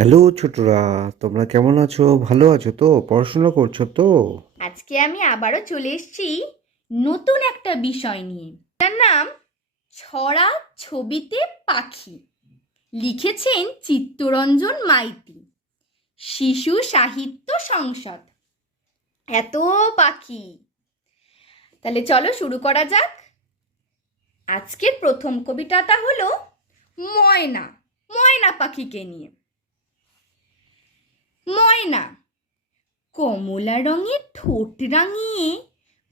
Hello ছোটরা, তোমরা কেমন আছো? ভালো আছো তো? পড়াশোনা করছ তো? আজকে আমি আবারও চলে এসেছি নতুন একটা বিষয় নিয়ে। তার নাম, ছড়া ছবিতে পাখি। লিখেছেন চিত্তরঞ্জন মাইতি। শিশু সাহিত্য সংসদ। এত পাখি। তাহলে চলো শুরু করা যাক। আজকের প্রথম কবিতাটা হলো ময়না ময়না পাখিকে নিয়ে। ময়না। কমলা রঙের ঠোঁট রাঙিয়ে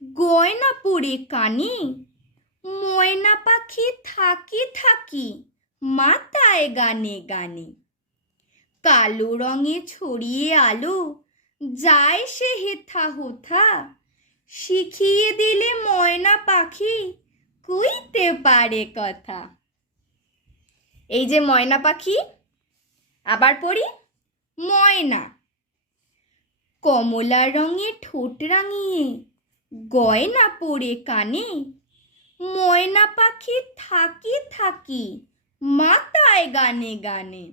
গয়না পরে কানে, ময়না পাখি থাকি থাকি মাথায় গানে গানে। কালো রঙে ছড়িয়ে আলো, যায় সে হেথা হোথা। শিখিয়ে দিলে ময়না পাখি কইতে পারে কথা। এই যে ময়না পাখি, আবার পড়ি। ময়না। কমলা রঙে ঠোঁট রাঙিয়ে, গয়না পরে কানে, ময়না পাখি থাকি থাকি মাথায় গানে গানে।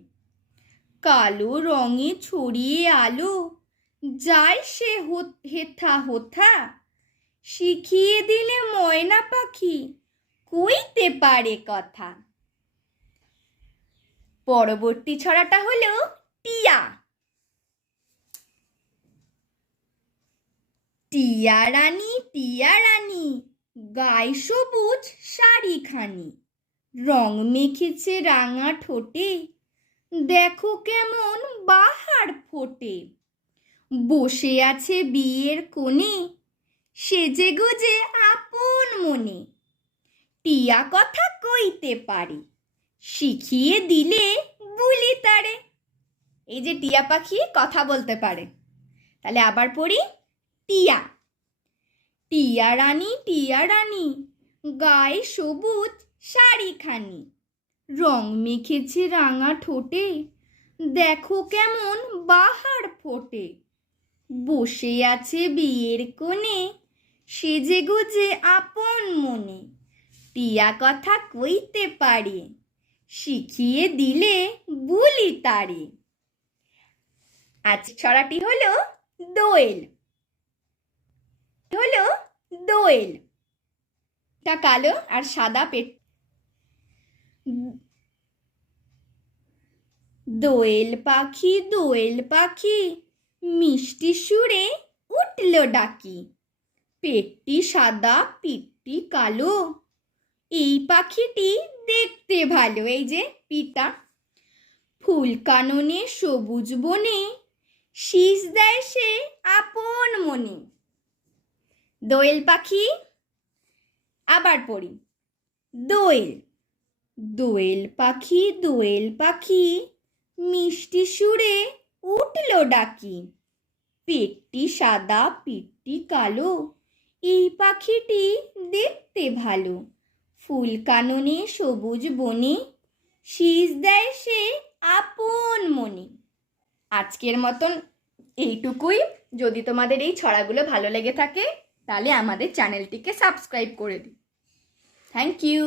কালো রঙে ছড়িয়ে আলো, যায় সে হেথা হোথা। শিখিয়ে দিলে ময়না পাখি কইতে পারে কথা। পরবর্তী ছড়াটা হলো টিয়া। টিয়া রানী টিয়া রানী গায়ে সবুজ শাড়িখানি রং মেখেছে রাঙা ঠোঁটে, দেখো কেমন বাহার ফোটে। বসে আছে বিয়ের কোণে, সেজে গুজে আপন মনে। টিয়া কথা কইতে পারে, শিখিয়ে দিলে বুলি তারে। এই যে টিয়া পাখি, কথা বলতে পারে। তাহলে আবার পড়ি। টিয়া। টিয়া রানী টিয়া রানী, গায়ে সবুজ শাড়িখানি। রং মেখেছে রাঙা ঠোঁটে, দেখো কেমন বাহার ফোটে। বসে আছে বিয়ের কোণে, সেজে গুজে আপন মনে। টিয়া কথা কইতে পারে, শিখিয়ে দিলে বুলি তারে। আজ ছড়াটি হলো দোয়েল। হলো দোয়েল। টা কালো আর সাদা পেট দোয়েল পাখি দোয়েল পাখি, মিষ্টি সুরে উঠল ডাকি। পেটটি সাদা, পিঠটি কালো। এই পাখিটি দেখতে ভালো, এই যে পিতা। ফুল কাননে সবুজ বনে, শীষ দেয় সে আপন মনে। দোয়েল পাখি, আবার পড়ি। দোয়েল দোয়েল পাখি দোয়েল পাখি, মিষ্টি সুরে উঠল ডাকি। পেটটি সাদা পিটটি কালো, এই পাখিটি দেখতে ভালো। ফুল কাননে সবুজ বনে শীষ দেয় সে আপন মনে। আজকের মতন এইটুকুই। যদি তোমাদের এই ছড়াগুলো ভালো লেগে থাকে তাহলে আমাদের চ্যানেলটিকে সাবস্ক্রাইব করে দিই থ্যাংক ইউ